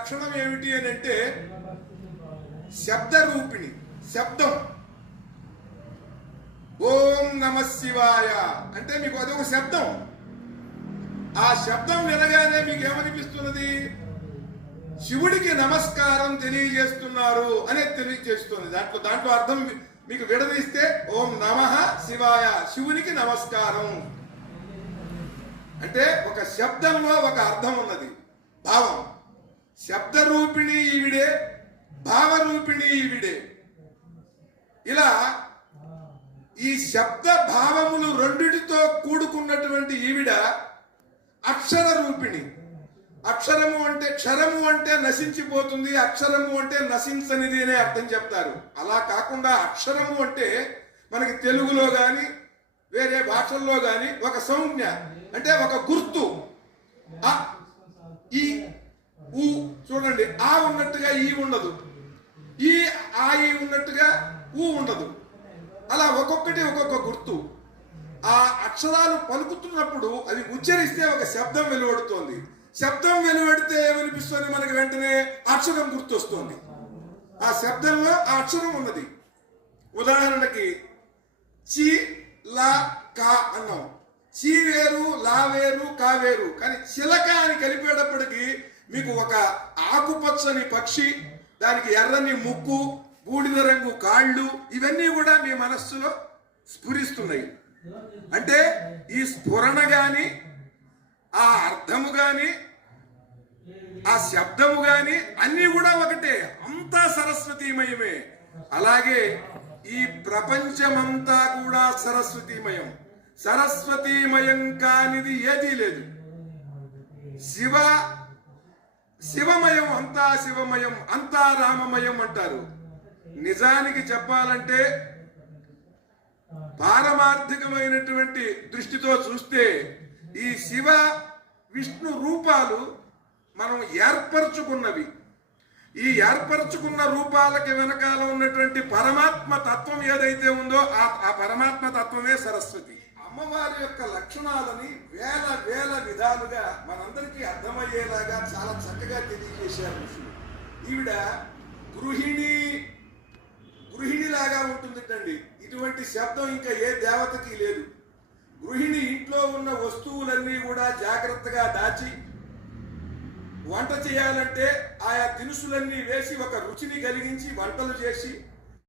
లక్షణం ఏమిటి అని అంటే శబ్ద రూపిణి, శబ్దం. ఓం నమ శివాయ అంటే మీకు అదొక శబ్దం. ఆ శబ్దం వినగానే మీకు ఏమనిపిస్తున్నది? శివుడికి నమస్కారం తెలియజేస్తున్నారు అనేది తెలియజేస్తుంది. దాంట్లో అర్థం మీకు విడదీస్తే ఓం నమః శివాయ, శివునికి నమస్కారం అంటే ఒక శబ్దంలో ఒక అర్థం ఉన్నది, భావం. శబ్ద రూపిణి ఈవిడే, భావరూపిణి ఈవిడే. ఇలా ఈ శబ్ద భావములు రెండిటితో కూడుకున్నటువంటి ఈవిడ అక్షర రూపిణి. అక్షరము అంటే, క్షరము అంటే నశించిపోతుంది, అక్షరము అంటే నశించనిది అనే అర్థం చెప్తారు. అలా కాకుండా అక్షరము అంటే మనకి తెలుగులో గాని వేరే భాషల్లో గాని ఒక సంజ్ఞ, అంటే ఒక గుర్తు. ఈ ఊ చూడండి, ఆ ఉన్నట్టుగా ఈ ఉండదు, ఈ ఆ ఈ ఉన్నట్టుగా ఊ ఉండదు. అలా ఒక్కొక్కటి ఒక్కొక్క గుర్తు. ఆ అక్షరాలు పలుకుతున్నప్పుడు అది ఉచ్చరిస్తే ఒక శబ్దం వెలువడుతోంది. శబ్దం వెలువడితే ఏమనిపిస్తుంది? మనకి వెంటనే అక్షరం గుర్తొస్తుంది. ఆ శబ్దంలో ఆ అక్షరం ఉన్నది. ఉదాహరణకి చి లా కా అన్నాం. చి వేరు, లా వేరు, కా వేరు. కానీ చిలక అని కలిపేటప్పటికి మీకు ఒక ఆకుపచ్చని పక్షి, దానికి ఎర్రని ముక్కు, బూడిద రంగు కాళ్ళు, ఇవన్నీ కూడా మీ మనస్సులో స్ఫురిస్తున్నాయి. అంటే ఈ స్ఫురణ గాని, ఆ అర్థము గాని, ఆ శబ్దము గాని అన్నీ కూడా ఒకటే, అంతా సరస్వతీమయమే. అలాగే ఈ ప్రపంచమంతా కూడా సరస్వతీమయం. సరస్వతీమయం కానిది ఏదీ లేదు. శివమయం, అంతా శివమయం, అంతా రామమయం అంటారు. నిజానికి చెప్పాలంటే పారమార్థికమైనటువంటి దృష్టితో చూస్తే ఈ శివ విష్ణు రూపాలు మనం ఏర్పరచుకున్నవి. ఈ ఏర్పరచుకున్న రూపాలకి వెనకాల ఉన్నటువంటి పరమాత్మ తత్వం ఏదైతే ఉందో ఆ పరమాత్మ తత్వమే సరస్వతి. అమ్మవారి యొక్క లక్షణాలని వేల వేల విధాలుగా మనందరికీ అర్థమయ్యేలాగా చాలా చక్కగా తెలియజేశారు ఋషులు. ఈవిడ గృహిణిలాగా ఉంటుందిటండి. ఇటువంటి శబ్దం ఇంకా ఏ దేవతకి లేదు. గృహిణి ఇంట్లో ఉన్న వస్తువులన్నీ కూడా జాగ్రత్తగా దాచి, వంట చేయాలంటే ఆయా దినుసులన్నీ వేసి ఒక రుచిని కలిగించి వంటలు చేసి